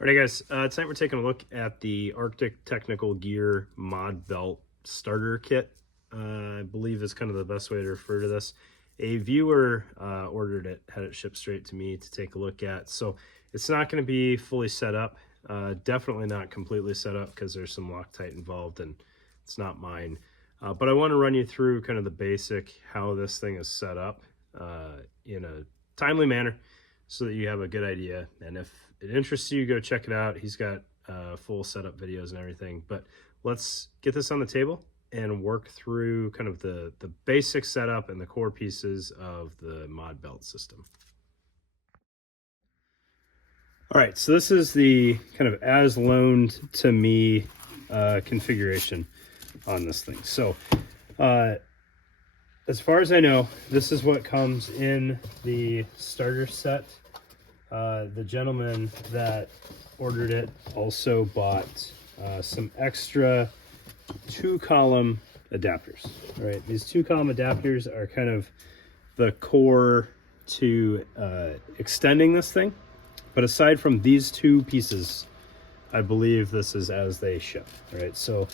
All right, guys. Tonight we're taking a look at the Arctic Technical Gear Mod Belt Starter Kit. I believe is kind of the best way to refer to this. A viewer ordered it, had it shipped straight to me to take a look at. So it's not going to be fully set up. Definitely not completely set up because there's some Loctite involved and it's not mine. But I want to run you through kind of the basic how this thing is set up in a timely manner, so that you have a good idea. And if it interests you, go check it out. He's got full setup videos and everything. But let's get this on the table and work through kind of the basic setup and the core pieces of the mod belt system. All right, so this is the kind of as loaned to me configuration on this thing. So as far as I know, this is what comes in the starter set. The gentleman that ordered it also bought some extra 2-column adapters. Right, these 2-column adapters are kind of the core to extending this thing. But aside from these two pieces, I believe this is as they ship. Right, so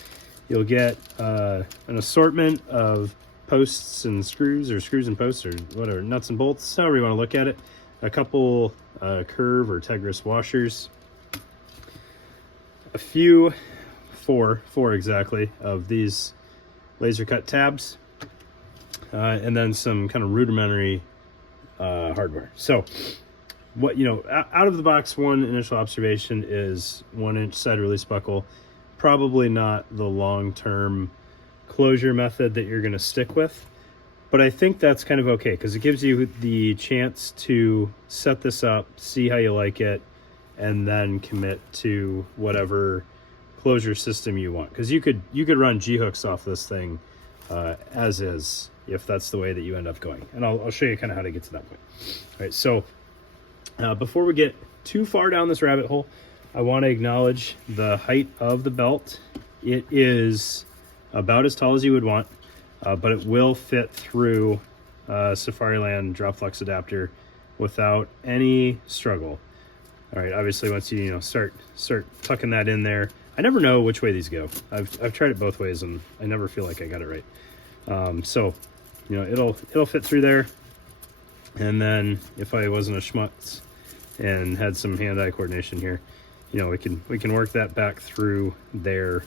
you'll get an assortment of posts and screws, or screws and posts, or whatever, nuts and bolts, however you want to look at it. A couple Curve or Tegris washers, a few, four exactly, of these laser cut tabs, and then some kind of rudimentary hardware. So what, out of the box, one initial observation is 1-inch side release buckle. Probably not the long-term closure method that you're going to stick with, but I think that's kind of okay because it gives you the chance to set this up, see how you like it, and then commit to whatever closure system you want. Because you could run G-hooks off this thing as is, if that's the way that you end up going. And I'll show you kind of how to get to that point. All right, so before we get too far down this rabbit hole, I want to acknowledge the height of the belt. It is about as tall as you would want, but it will fit through Safariland drop flex adapter without any struggle. All right, obviously once you start tucking that in there, I never know which way these go. I've tried it both ways and I never feel like I got it right. So it'll fit through there, and then if I wasn't a schmutz and had some hand-eye coordination here, we can work that back through there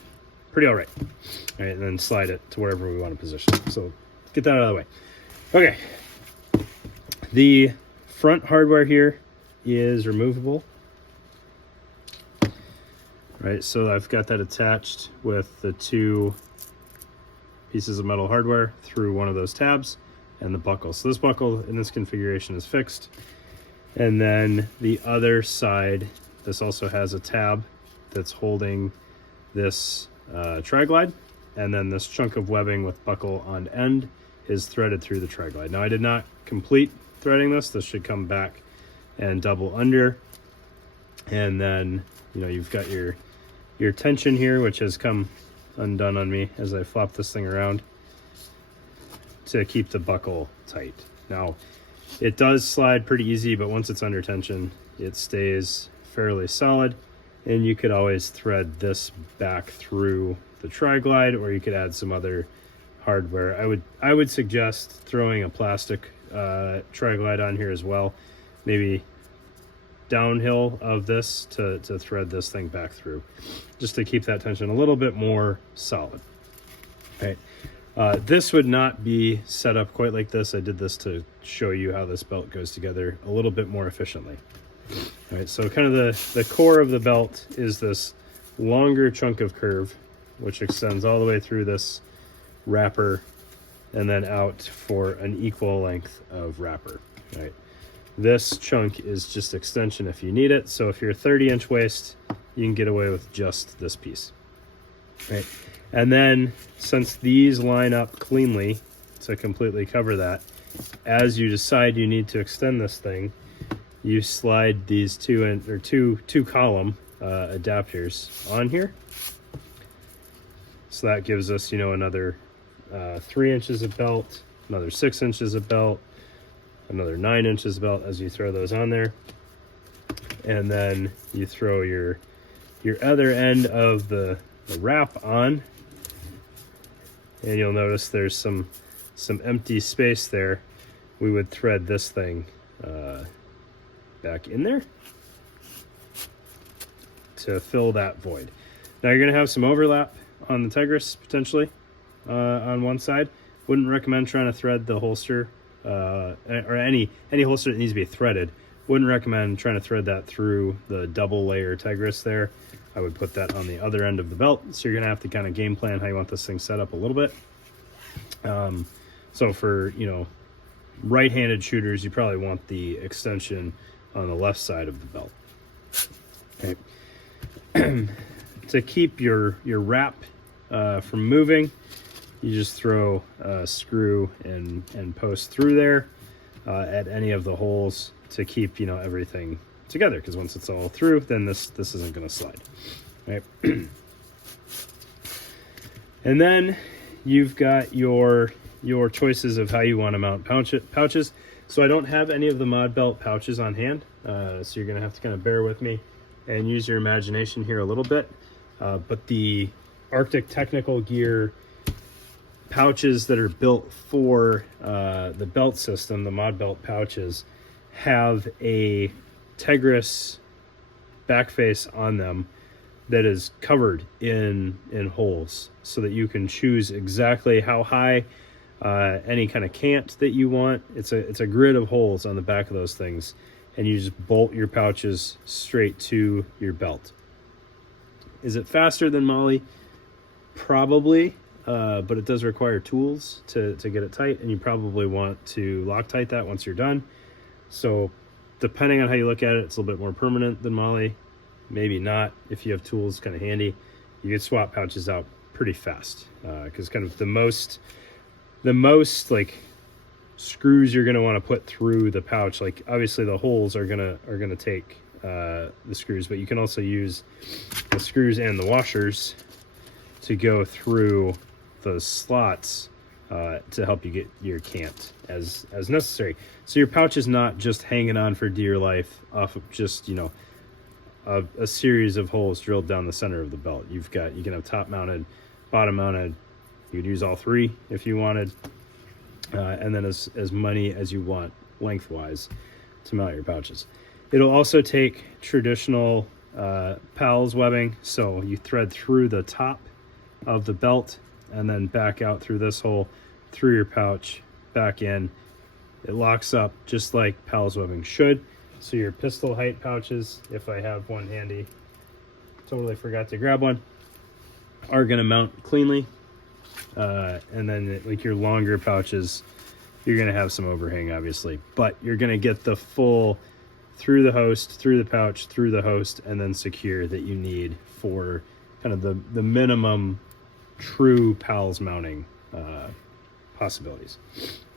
pretty all right. All right, and then slide it to wherever we want to position it. So get that out of the way. Okay, the front hardware here is removable. Right, so I've got that attached with the 2 pieces of metal hardware through one of those tabs and the buckle. So this buckle in this configuration is fixed. And then the other side, this also has a tab that's holding this tri-glide, and then this chunk of webbing with buckle on end is threaded through the tri-glide. Now I did not complete threading this. This should come back and double under, and then you've got your tension here, which has come undone on me as I flop this thing around to keep the buckle tight. Now it does slide pretty easy, but once it's under tension, it stays fairly solid. And you could always thread this back through the tri-glide, or you could add some other hardware. I would suggest throwing a plastic tri-glide on here as well, maybe downhill of this to thread this thing back through, just to keep that tension a little bit more solid. All right. This would not be set up quite like this. I did this to show you how this belt goes together a little bit more efficiently. All right, so kind of the core of the belt is this longer chunk of curve, which extends all the way through this wrapper and then out for an equal length of wrapper. All right, this chunk is just extension if you need it. So if you're 30-inch waist, you can get away with just this piece. All right, and then since these line up cleanly to completely cover that, as you decide you need to extend this thing, you slide these 2-column adapters on here. So that gives us, another 3 inches of belt, another 6 inches of belt, another 9 inches of belt as you throw those on there. and then you throw your other end of the wrap on, and you'll notice there's some empty space there. We would thread this thing back in there to fill that void. Now you're going to have some overlap on the Tigris potentially on one side. Wouldn't recommend trying to thread the holster or any holster that needs to be threaded. Wouldn't recommend trying to thread that through the double layer Tigris there. I would put that on the other end of the belt. So you're going to have to kind of game plan how you want this thing set up a little bit. So for, right-handed shooters, you probably want the extension on the left side of the belt. Okay. To keep your wrap from moving, you just throw a screw and post through there at any of the holes to keep everything together, because once it's all through, then this isn't going to slide, right? And then you've got your choices of how you want to mount pouches. So I don't have any of the Mod Belt pouches on hand, so you're going to have to kind of bear with me and use your imagination here a little bit. But the Arctic Technical Gear pouches that are built for the belt system, the Mod Belt pouches, have a Tigris back face on them that is covered in holes, so that you can choose exactly how high any kind of cant that you want. It's a grid of holes on the back of those things, and you just bolt your pouches straight to your belt. Is it faster than Molly? Probably, but it does require tools to get it tight, and you probably want to Loctite that once you're done. So depending on how you look at it, it's a little bit more permanent than Molly. Maybe not. If you have tools kind of handy, you can swap pouches out pretty fast, because kind of the most like screws you're going to want to put through the pouch, like obviously the holes are gonna take the screws, but you can also use the screws and the washers to go through those slots to help you get your cant as necessary. So your pouch is not just hanging on for dear life off of just a series of holes drilled down the center of the belt. You can have top mounted, bottom mounted. You could use all three if you wanted, and then as many as you want lengthwise to mount your pouches. It'll also take traditional PALS webbing, so you thread through the top of the belt and then back out through this hole, through your pouch, back in. It locks up just like PALS webbing should. So your pistol height pouches, if I have one handy, totally forgot to grab one, are going to mount cleanly. And then like your longer pouches, you're going to have some overhang obviously, but you're going to get the full through the host, through the pouch, through the host, and then secure that you need for kind of the minimum true PALS mounting possibilities.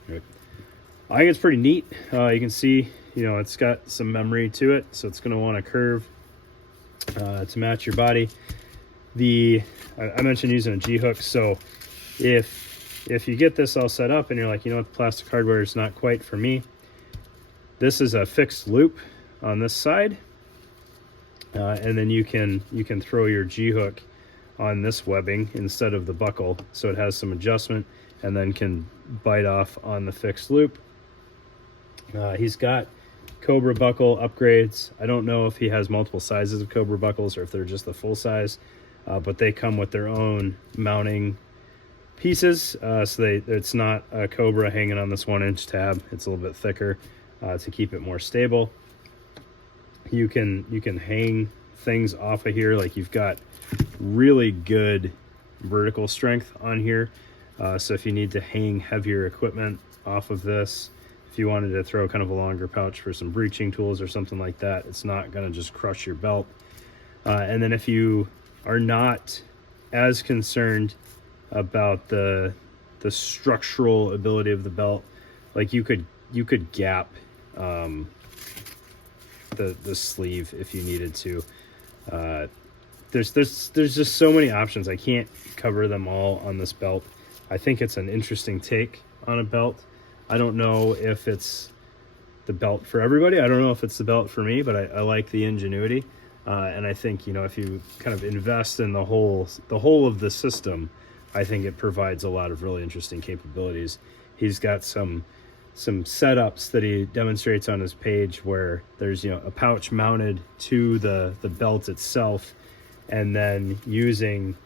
Right. I think it's pretty neat. You can see, it's got some memory to it, so it's going to want to curve to match your body. I mentioned using a G-hook, so if you get this all set up and you're like, the plastic hardware is not quite for me, this is a fixed loop on this side, and then you can throw your G-hook on this webbing instead of the buckle, so it has some adjustment and then can bite off on the fixed loop. He's got Cobra buckle upgrades. I don't know if he has multiple sizes of Cobra buckles or if they're just the full size, but they come with their own mounting pieces, so it's not a Cobra hanging on this 1-inch tab. It's a little bit thicker to keep it more stable. You can hang things off of here, like you've got really good vertical strength on here, so if you need to hang heavier equipment off of this, if you wanted to throw kind of a longer pouch for some breaching tools or something like that, it's not going to just crush your belt. And then if you are not as concerned about the structural ability of the belt, like you could gap the sleeve if you needed to. There's just so many options. I can't cover them all on this belt. I think it's an interesting take on a belt. I don't know if it's belt for everybody. I don't know if it's the belt for me, but I like the ingenuity. And I think, you know, if you kind of invest in the whole of the system, I think it provides a lot of really interesting capabilities. He's got some setups that he demonstrates on his page where there's, you know, a pouch mounted to the belt itself, and then using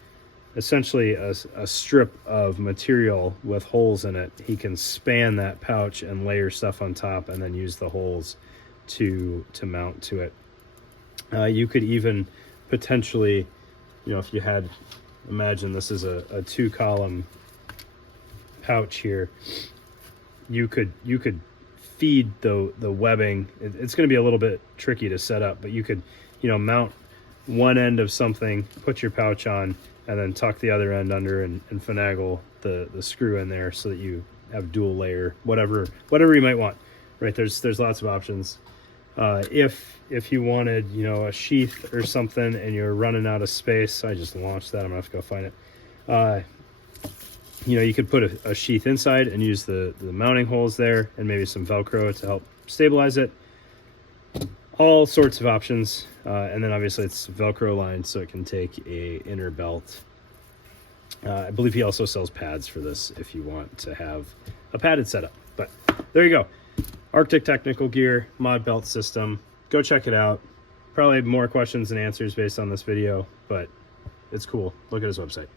essentially a strip of material with holes in it, he can span that pouch and layer stuff on top and then use the holes to mount to it. You could even potentially, you know, if you had, imagine this is a 2-column pouch here, you could feed the webbing. It's going to be a little bit tricky to set up, but you could, you know, mount one end of something, put your pouch on, and then tuck the other end under and finagle the screw in there so that you have dual layer, whatever you might want, right? There's lots of options. If you wanted, you know, a sheath or something and you're running out of space, I just launched that, I'm gonna have to go find it. You know, you could put a sheath inside and use the mounting holes there and maybe some Velcro to help stabilize it. All sorts of options. And then obviously it's Velcro lined so it can take a inner belt. I believe he also sells pads for this if you want to have a padded setup. But there you go. Arctic Technical Gear mod belt system. Go check it out. Probably more questions than answers based on this video, but it's cool. Look at his website.